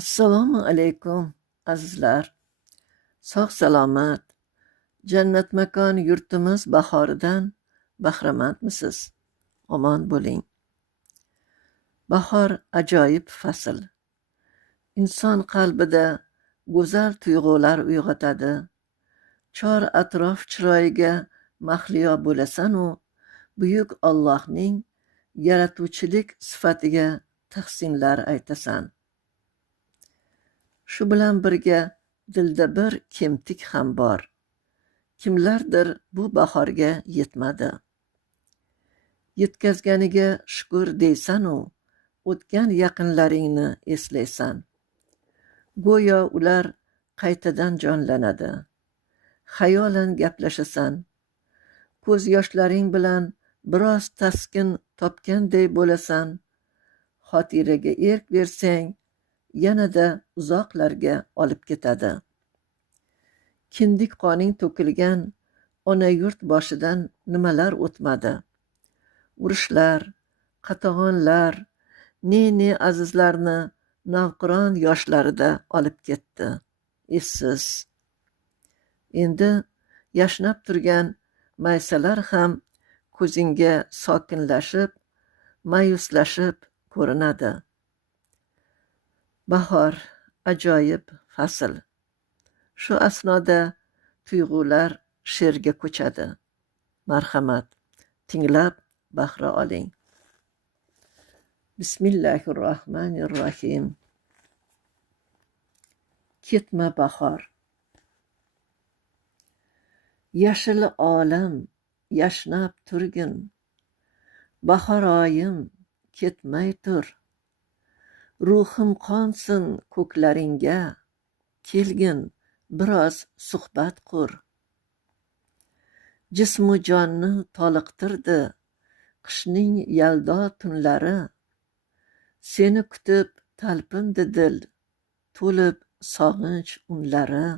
Assalomu alaykum azizlar. Sog' salomat, jannat makon yurtimiz bahoridan bahramandmisiz? Omon bo'ling. Bahor ajoyib fasl. Inson qalbida go'zal tuyg'ular uyg'otadi. Chor atrof chiroyiga mahliyo bo'lasan-u, buyuk Allohning yaratuvchilik sifatiga tahsinlar aytasan. Shu bilan birga dilda bir kemtik ham bor. Kimlardir bu bahorga yetmadi. Yetkazganiga shukr deysan-u, o'tgan yaqinlaringni eslaysan. Go'yo ular qaytadan jonlanadi. Xayolan gaplashasan. Ko'z yoshlaring bilan biroz taskin topganday bo'lasan. Xotiraga erk bersang, yanada uzoqlarga olib ketadi. Kindik qoning to'kilgan ona yurt boshidan nimalar o'tmadi. Urushlar, qatag'onlar, ne azizlarni navqiron yoshlarida olib ketdi. Essiz. Endi yashnab turgan maysalar ham ko'zingga sokinlashib, ma'yuslashib ko'rinadi. Bahor ajoyib fasl. Shu asnoda tuyg'ular she'rga ko'chadi. Marhamat, tinglab bahra oling. Bismillahirrohmanirrohim. Ketma bahor. Yashil olam yashnab turgin. Bahor oyim ketmay tur. Ruhim qonsin ko'klaringga, kelgin biroz suhbat qur. Jismu jonni toliqtirdi qishning yaldo tunlari. Seni kutib talpindi dil, to'lib sog'inch unlari.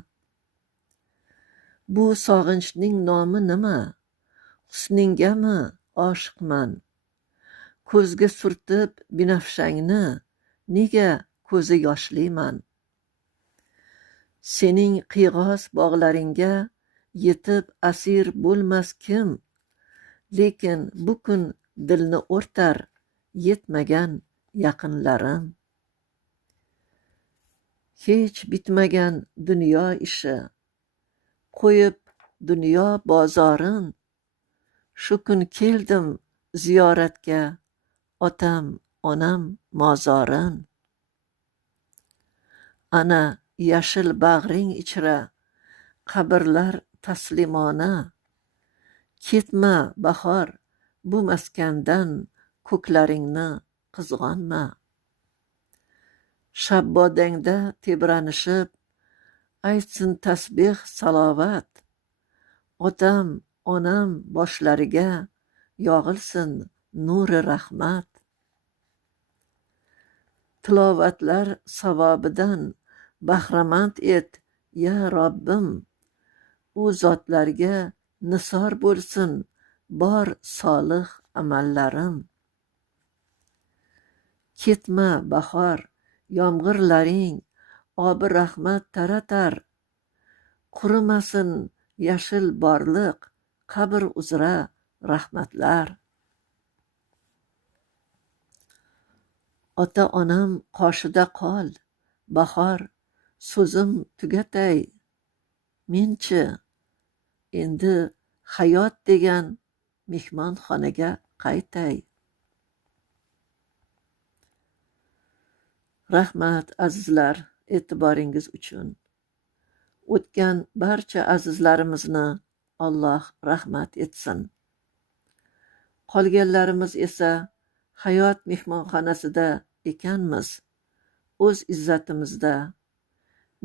Bu sog'inchning nomi nima? Husningami oshiqman? Ko'zga surtib binafshangni, nega ko'zi yoshliman? Sening qiyg'os bog'laringga yetib asir bo'lmas kim? Lekin bu kun dilni o'rtar yetmagan yaqinlarim. Hech bitmagan dunyo ishi, qo'yib dunyo bozorin. Shu kun keldim ziyoratga, otam onam mozorin. Ana yashil bag'ring ichra qabrlar taslimona. Ketma bahor bu maskandan, ko'klaringni qizg'onma. Shabbodangda tebranishib aytsin tasbeh salovat. Otam onam boshlariga yog'ilsin nuri rahmat. Tilovatlar savobidan bahramand et ya Robbim. U zotlarga nisor bo'lsin bor solih amallarim. Ketma bahor, yomg'irlaring obi rahmat taratar. Qurimasin yashil borliq, qabr uzra rahmatlar. Ota onam qoshida qol, bahor so'zim tugatay. Menchi endi hayot degan mehmonxonaga qaytay. Rahmat azizlar e'tiboringiz uchun. O'tgan barcha azizlarimizni Alloh rahmat etsin. Qolganlarimiz esa hayot mehmonxonasida ekanmiz, o'z izzatimizda.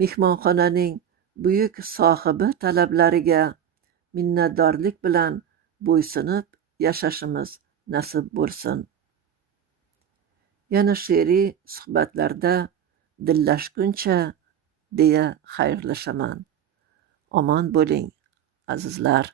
Mehmonxonaning buyuk sohibi talablariga minnatdorlik bilan bo'ysunib yashashimiz nasib bo'lsin. Yana she'riy suhbatlarda dillashguncha deya xayrlashaman. Omon bo'ling azizlar.